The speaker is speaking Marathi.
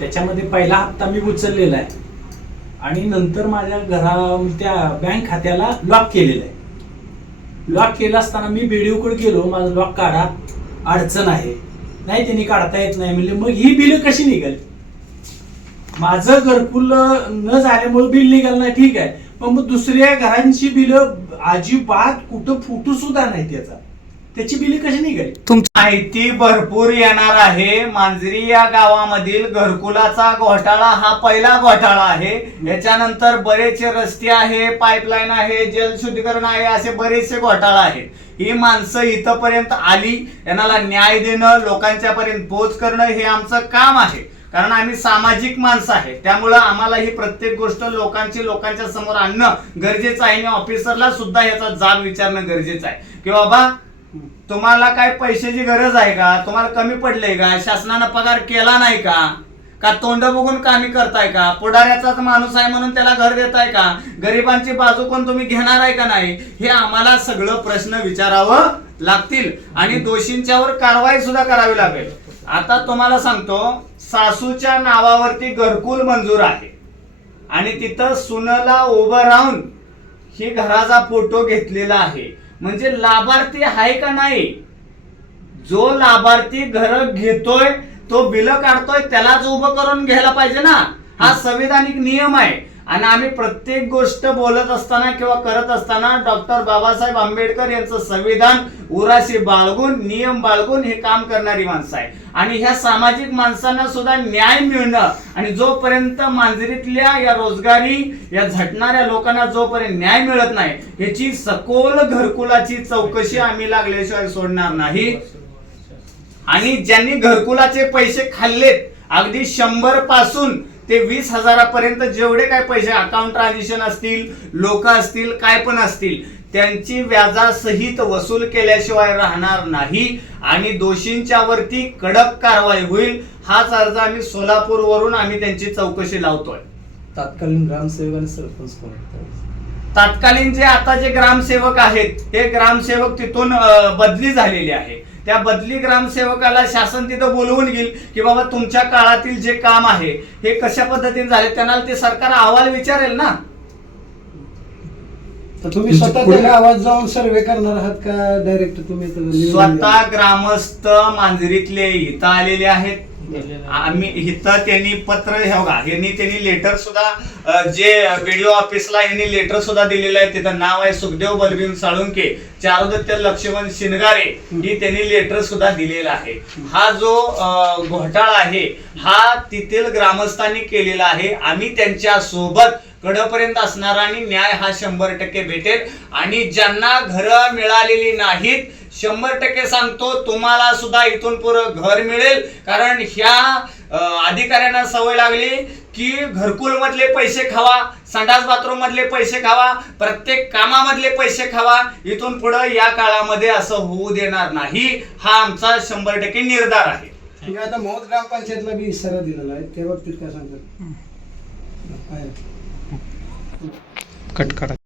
त्याच्यामध्ये पहिला हप्ता मी उचललेला आहे आणि नंतर माझ्या त्या बँक खात्याला लॉक केलेलं आहे. लॉक केलं असताना मी बीडीओकडे गेलो, माझं लॉक काढा, अडचण आहे. नाही त्यांनी काढता येत नाही म्हणजे मग ही बिल कशी निघाली? माझं घरकुल न झाल्यामुळे बिल निघालं नाही, ठीक आहे, पण मग दुसऱ्या घरांची बिल अजिबात कुठं फुटू सुद्धा नाही त्याची बिल कशी निघाली? माहिती भरपूर येणार आहे. मांजरी या गावामधील घरकुलाचा घोटाळा हा पहिला घोटाळा आहे. याच्यानंतर बरेचसे रस्ते आहे, पाईपलाईन आहे, जलशुद्धीकरण आहे, असे बरेचसे घोटाळा आहेत. ही माणसं इथपर्यंत आली, यांना न्याय देणं, लोकांच्या पर्यंत पोहोच करणं हे आमचं काम आहे. कारण आम्ही सामाजिक माणसं आहे, त्यामुळं आम्हाला ही प्रत्येक गोष्ट लोकांच्या समोर आणणं गरजेचं आहे. आणि ऑफिसरला सुद्धा याचा जाब विचारणं गरजेचं आहे की बाबा तुम्हाला काय पैशाची गरज आहे का? तुम्हाला कमी पडले का? शासनानं पगार केला नाही का तोंड बघून कामी करताय का? पुढाऱ्याचाच माणूस आहे म्हणून त्याला घर देताय का? गरिबांची बाजू कोण तुम्ही घेणार आहे का नाही? हे आम्हाला सगळं प्रश्न विचारावं लागतील आणि दोषींच्यावर कारवाई सुद्धा करावी लागेल. आता तुम्हाला सांगतो, सासूच्या नावावरती घरकुल मंजूर आहे आणि तिथं सुनला उभं राहून ही घराचा फोटो घेतलेला आहे. म्हणजे लाभार्थी आहे का नाही? जो लाभार्थी घर घेतोय तो बिल काढतोय त्यालाच उभं करून घ्यायला पाहिजे ना. हा संविधानिक नियम आहे. आणि आम्ही प्रत्येक गोष्ट बोलत असताना किंवा करत असताना डॉक्टर बाबासाहेब आंबेडकर यांचं संविधान उराशी बाळगून, नियम बाळगून हे काम करणारी माणसं आहे. आणि ह्या सामाजिक माणसांना सुद्धा न्याय मिळणं आणि जोपर्यंत मांजरीतल्या या रोजगारी या झटणाऱ्या लोकांना जोपर्यंत न्याय मिळत नाही याची सखोल घरकुलाची चौकशी आम्ही लागल्याशिवाय सोडणार नाही. आणि ज्यांनी घरकुलाचे पैसे खाल्लेत, अगदी 100 पासून ते 20,000 पर्यंत जेवढे काय पैसे अकाउंट ट्रान्झॅक्शन असतील, लोक असतील, काय पण असतील, त्यांची व्याजासहित वसूल केल्याशिवाय राहणार नाही आणि दोषींच्या वरती कडक कारवाई होईल. हाच अर्ज आम्ही सोलापूर वरून आम्ही त्यांची चौकशी लावतोय. तत्कालीन ग्रामसेवक आणि सरपंच कोण? तत्कालीन जे आता जे ग्रामसेवक आहेत हे ग्रामसेवक तिथून बदली झालेले आहे. त्या बदली ग्रामसेवकाला शासन तिथं बोलवून घेईल की बाबा तुमच्या काळातील जे काम आहे हे कशा पद्धतीने झाले, त्यांना ते सरकार अहवाल विचारेल ना. तर तुम्ही स्वतः त्या गावात जाऊन सर्वे करणार आहात का डायरेक्ट तुम्ही? स्वतः ग्रामस्थ मांजरीतले इथं आलेले आहेत. आम्ही इथं त्यांनी पत्र त्यांनी लेटर सुद्धा जे व्हिडिओ ऑफिसला यांनी लेटर सुद्धा दिलेलं आहे. तिथं नाव आहे सुखदेव बलबीन साळुंके, चारुदत्त लक्ष्मण शिनगारे, ही त्यांनी लेटर सुद्धा दिलेला आहे. हा जो घोटाळा आहे हा तेथील ग्रामस्थांनी केलेला आहे. आम्ही त्यांच्या सोबत कडपर्यंत असणार आणि न्याय हा 100% भेटेल. आणि ज्यांना घरं मिळालेली नाहीत 100% सांगतो तुम्हाला सुद्धा इथून पुढे घर मिळेल. कारण ह्या अधिकाऱ्यांना सवय लागली की घरकुल मधले पैसे खावा, संडास बाथरूम मधले पैसे खावा, प्रत्येक कामामधले पैसे खावा. इथून पुढे या काळामध्ये असं होऊ देणार नाही. हा आमचा 100% निर्धार आहे. आता मौत ग्रामपंचायतला बी इशारा दिलेला आहे, त्या बाबतीत काय सांगतात? कट करा.